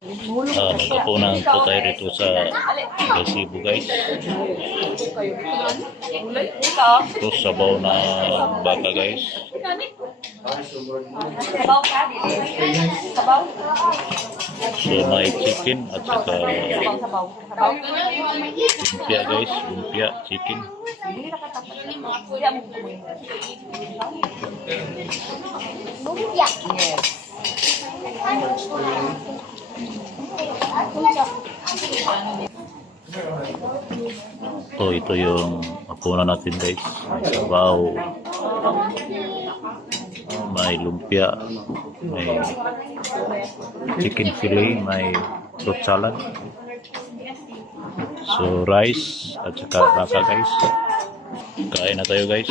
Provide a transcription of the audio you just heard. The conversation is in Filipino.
Magkapunan po tayo rito sa Cebu guys. Ito sabaw na baka guys. So may chicken at saka lumpia guys. Lumpia, chicken. So ito yung hapunan natin guys. Sabaw, may lumpia, may chicken fillet, may fruit salad. So rice at saka baka guys. Kain na tayo guys.